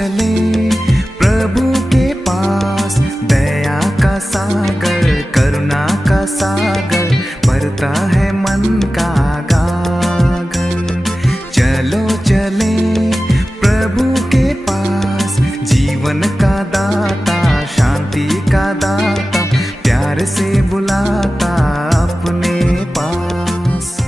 चले प्रभु के पास, दया का सागर करुणा का सागर भरता है मन का गागर। चलो चले प्रभु के पास, जीवन का दाता शांति का दाता प्यार से बुलाता अपने पास।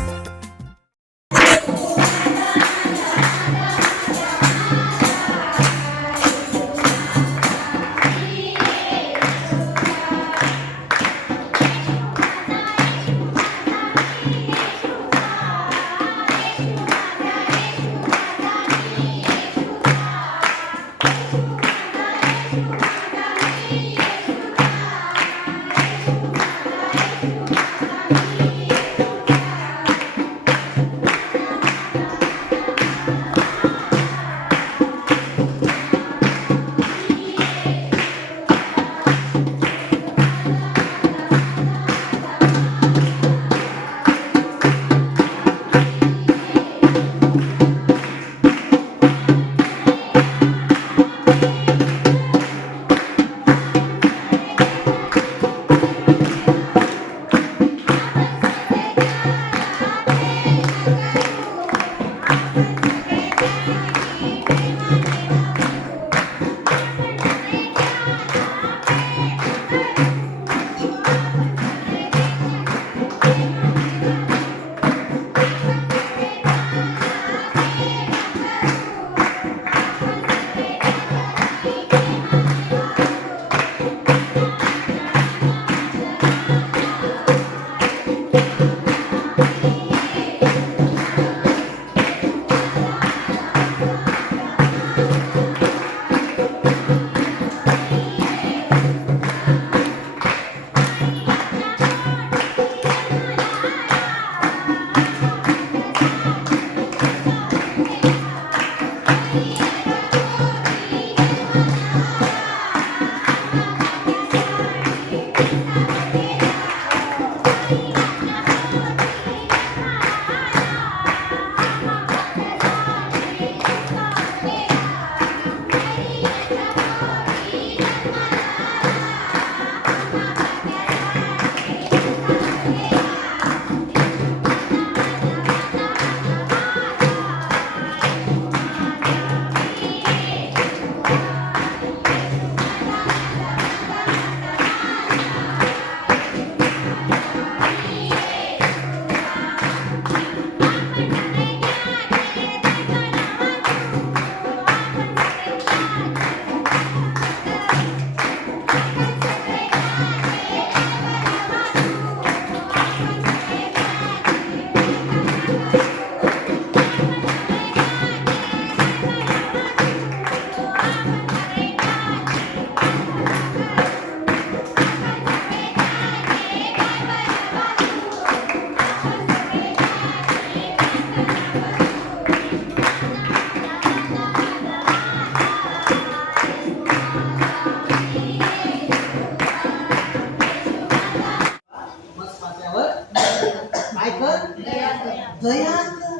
दया कर,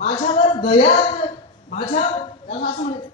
माझ्यावर दया कर, माझ्या असं म्हणते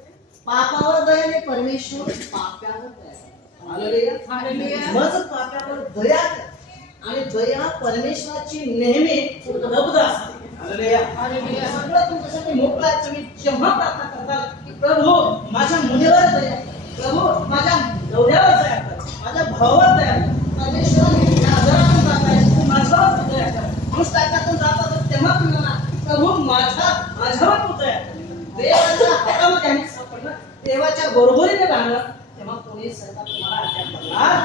पापावर दया नाही, परमेश्वर पाप्यावर दया. हालेलुया. मग पाप्यावर दया कर आणि दया परमेश्वराची नेहमी उपलब्ध असते. हालेलुया. सगळं तुमच्यासाठी मोकळं आहे. तुम्ही जेव्हा प्रार्थना करता की प्रभू माझ्या मुलीवर दया कर, प्रभू माझ्या नवऱ्यावर दया कर, माझ्या भावावर दया कर, परमेश्वराने या आजारातून जाताय तू माझ्यावर दया कर, पुस्तकातून जाता तेव्हा तुम्ही म्हणा प्रभू माझ्यावर तू दया कर. देवाच्या हातामध्ये आम्ही सापडणं, देवाच्या बरोबरीने राहणं, तेव्हा कोणी सरकार तुम्हाला अटॅक करणार.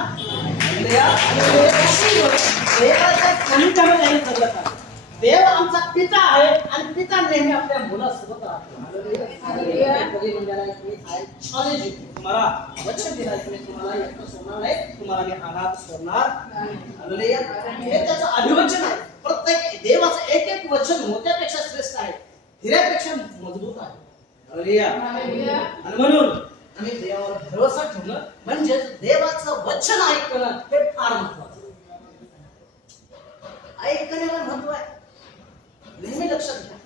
देवाच्या कणिकामध्ये आम्ही जगलं का? देव आमचा पिता आहे आणि पिता नेहमी आपल्या मुलासोबत राहतो. तुम्हाला वचन दिलं आहे की तुम्हाला एकटं सोडणार नाही, तुम्हाला मी अनाथ सोडणार. हे त्याचं अभिवचन आहे. प्रत्येक देवाचं एक एक वचन मोत्यापेक्षा श्रेष्ठ आहे, हिऱ्यापेक्षा मजबूत आहे. आणि म्हणून आम्ही देवावर भरोसा ठेवणं म्हणजे देवाचं वचन ऐकणं हे फार महत्वाचं. ऐकण्याला महत्व आहे, नेहमी लक्षात घ्या.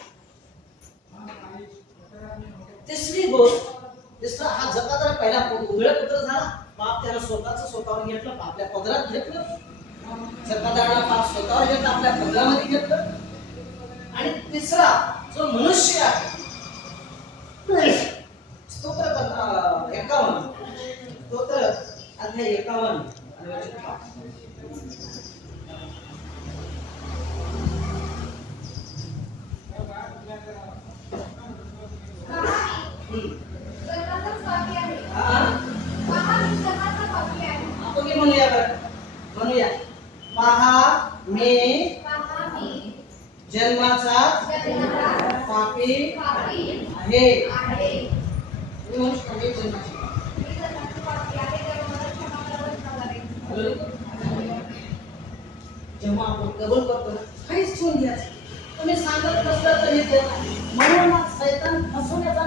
तिसरी गोष्ट तिसरा हा जगाचा पहिला उघड पुत्र झाला. पाप त्यानं स्वतःवर घेतलं, आपल्या पदरात घेतलं. जगादाराला पाप स्वतःवर घेतलं, आपल्या पदरामध्ये घेतलं. आणि तिसरा जो मनुष्य आहे, स्तोत्र 51, स्तोत्र अध्याय 51 आणि वचन 5. म्हणूया पहा मी जन्माचा पापी आहे. जेव्हा आपण कबूल करतो ना, काहीच ठेवून घ्यायचं. तुम्ही सांगत नसलं तरी म्हणून सैतान फसवण्याचा